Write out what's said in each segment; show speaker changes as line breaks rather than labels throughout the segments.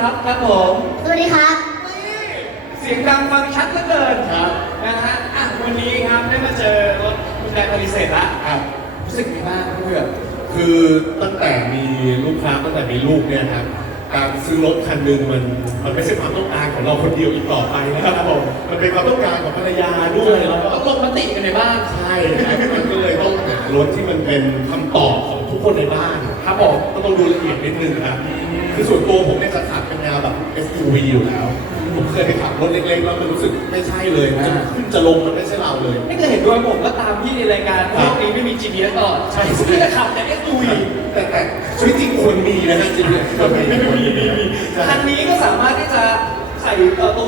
ครับครับผม
สวัสดีครับ
เสียงดังฟังชัดเหลือเกิน
ครับ
นะฮะวันนี้ครับได้มาเจอรถคุณแดงปฏิเสธละ
ครับ
รู้สึกยังไงบ้างเพื่อน
คือตั้งแต่มีลูกค้าตั้งแต่มีลูกเนี่ยครับการซื้อรถคันหนึ่งมันไม่ใช่ความต้องการของเราคนเดียวอีกต่อไปนะครับผมมันเป็นความต้องการของภรรยาด้วยแล้วก็
ต้องลงมติกันในบ้าน
ใช่ครับมันก็เลยต้องหารถที่มันเป็นคำตอบของทุกคนในบ้าน
ครับผม
ก็ต้องดูละเอียดนิดนึงครับคือส่วนตัวผมเนี่ยจะขับเป็นแนวแบบ SUV อยู่แล้วผมเคยไปขับรถเล็กๆแล้วมันรู้สึกไม่ใช่เลยมันจะขึ้นจะลงมันไม่ใช่เราเลย
ไม่เคยเห็นด้วยผมก็ตามพี่ในรายการพวกนี้ไม่มี GPS ตลอด
ใช่
พี่จะขับแต่ SUV
แต่ชีวิตจริงควรมีนะฮะจริงๆควรมี
คันนี้ก็สามารถที่จะใส่ตัว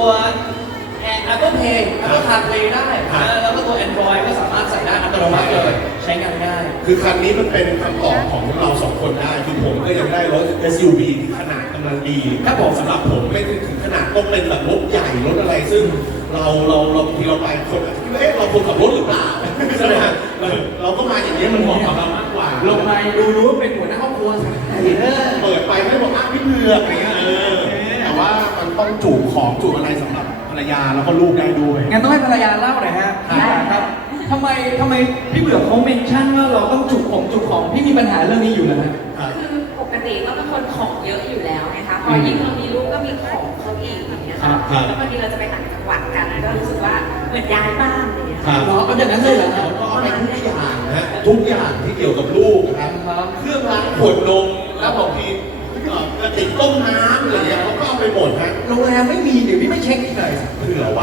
Apple Pay Apple CarPlay ได้แล้วก็ตัว Android ก็สามารถใส่ได้อัตโนมัติเลยใช้งานง่าย
คือคันนี้มันเป็นคำตอบของเราสองคนได้คือผมก็ยังได้รถ SUV ที่ขนาดกำลังดีถ้าบอกสำหรับผมไม่ถึงขนาดต้องเป็นแบบรถใหญ่รถอะไร ซึ่งเราบางทีเราไปคนอาจจะคิดว่าเราคนขับรถหรือเปล่าใช่ไหมฮะเราก็มาอย่างนี้มันเหมาะกับเรามากกว่า
ลงมาดูรู้ว่าเป็นหัวหน้าครอบครัว
เปิดไปไม่บอกพี่เผือกอะไรเงี้ยแต่ว่ามันต้องจุของจุอะไรสำหรับภรรยาแล้วก็ลูกได้ด้วย
งั้นต้องให้ภรรยาเล่าหน่อยฮะครับทำไมพี่เบื่อเขาเมนชั่นว่าเราต้องจุของพี่มีปัญหาเรื่องนี้อยู่แล้วนะ
คือปกติก็เป็นคนของเยอะอยู่แล้วนะคะพอยิ่งเรามีลูกก็มีของเขาอีกอย่างเงี้ยค่ะแล้วบางทีเราจะไปต่างจังหวัดกันก็รู้สึกว่าเหมือนย้ายบ้านอย่างเงี้ย
เหรอเป็นอย่างนั้นเลยเหรอ
แล้วก็เอาไปทุกอย่างนะฮะทุกอย่างที่เกี่ยวกับลูกนะครับเครื่องล้างขวดนมแล้วบางทีกระติกต้มน้ำอะไรอย่างเงี้ยเขาก็เอาไปหมดฮะ
โรงแรมไม่มีเดี๋ยวพี่ไม่เช็คอีกหน่อย
เผื่อไว้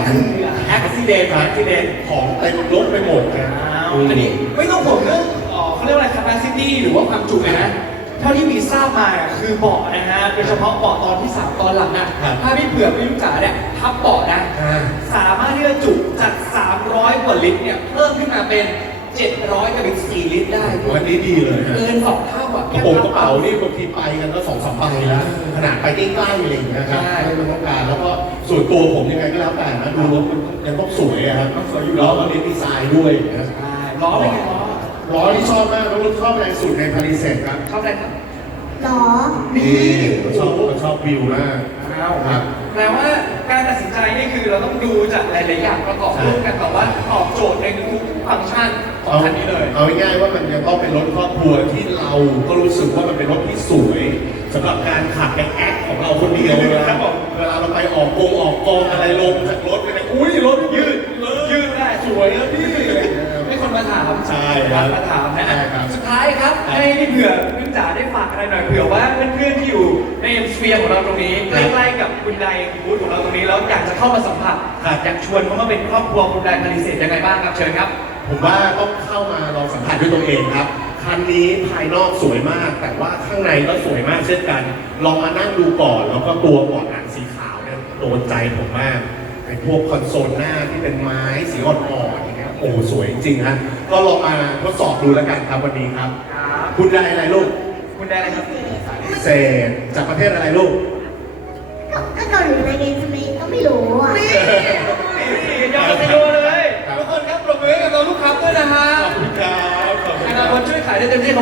accident
ของเต็มรถไปหมดฮะ
อันนี้ไม่ต้องห่วงเรื่องเขาเรียกว่าอะไร capacity หรือว่าความจุเลยนะเท่าที่มีทราบมาคือเบาะนะฮะโดยเฉพาะเบาะตอนที่3ตอนหลังอ่ะถ้าพี่เผื่อพี่ลูกจ๋าเนี่ยทับเบาะนะสามารถที่จะจุจาก300กว่าลิตรเนี่ยเพิ่มขึ้นมาเป็น700กับอีก4ลิตรได้
วันนี้ดีเลยฮะ
เกิน2เท่าอ่ะ
กระโปรงกระเป๋านี่บางทีไปกันก็2-3 ใบแล้วขนาดไปใกล้ๆอะไรอย่างเงี้ยครับไม่ต้องการแล้วก็ส่วนตัวผมยังไงก็แล้วแต่นะดูรถมันยังต้องสวยอะครับต้องสวยอยู่แล้วก็เน้นดีไซน์ด้วยนะ
ล้อเป็นไงล้อ
ที่ชอบมากแล้วรถชอบแรงสุดในพาริเซนครับ
ชอบอะไรครับ
หรอ
นี่ชอบวิวมาก
อ้าว
ครับ
แปลว่าการตัดสินใจนี่คือเราต้องดูจากหลายๆอย่างประกอบร่วมกันแต่ว่าตอบโจทย์ในทุกฟังก์ชันของคันนี้เลย
เอาง่ายๆว่ามันยังต้องเป็นรถครอบครัวที่เราก็รู้สึกว่ามันเป็นรถที่สวยสำหรับการขับเป็นแอคของเราคนเดียวนะครับเวลาเราไปออกกองอะไรลงจากรถเนี่ยอุ้ยรถยืดได้สวยนะพี่ให้คนมาถาม ใช่ครับ
มาถามนะ
ใช่ครับ
สุดท้ายครับให้พี่เผื่อพี่จ๋าได้ฝากอะไรหน่อยเผื่อว่าเพื่อนๆที่อยู่ในเอ็มสเฟียร์ของเราตรงนี้ใกล้ๆกับคุณไดบูธของเราตรงนี้แล้วอยากจะเข้ามาสัมผัสอยากชวนเขามาเป็นครอบครัวคุณไดปฏิเสธยังไงบ้างครับเชิญครับ
ผมว่าต้องเข้ามาลองสัมผัสด้วยตัวเองครับคันนี้ภายนอกสวยมาก แต่ว่าข้างในก็สวยมากเช่นกัน ลองมานั่งดูก่อนแล้วก็ตัวเบาะหนังสีขาวเนี่ยโดนใจผมมากไอ้พวกคอนโซลหน้าที่เป็นไม้สีอ่อนๆอย่างเงี้ยโอ้สวยจริงๆฮะก็ลองมาทดสอบดูแล้วกันครับวันนี้ครับ คุณได้อะไรลูก
คุณได้อะไรครับ
เศษจากประเทศอะไรลูก
ก็เกาหลีอะไรไงทำไมก็ไม่รู้อ่ะ
ยอดไปดูเลยทุกคนครับปรบมือให้กับเราลูกค้าด้วยนะฮะ
ขอบคุณครับขอบคุณ
อ
ครั
นา
บ
คตช่วยขายได้เต็มที่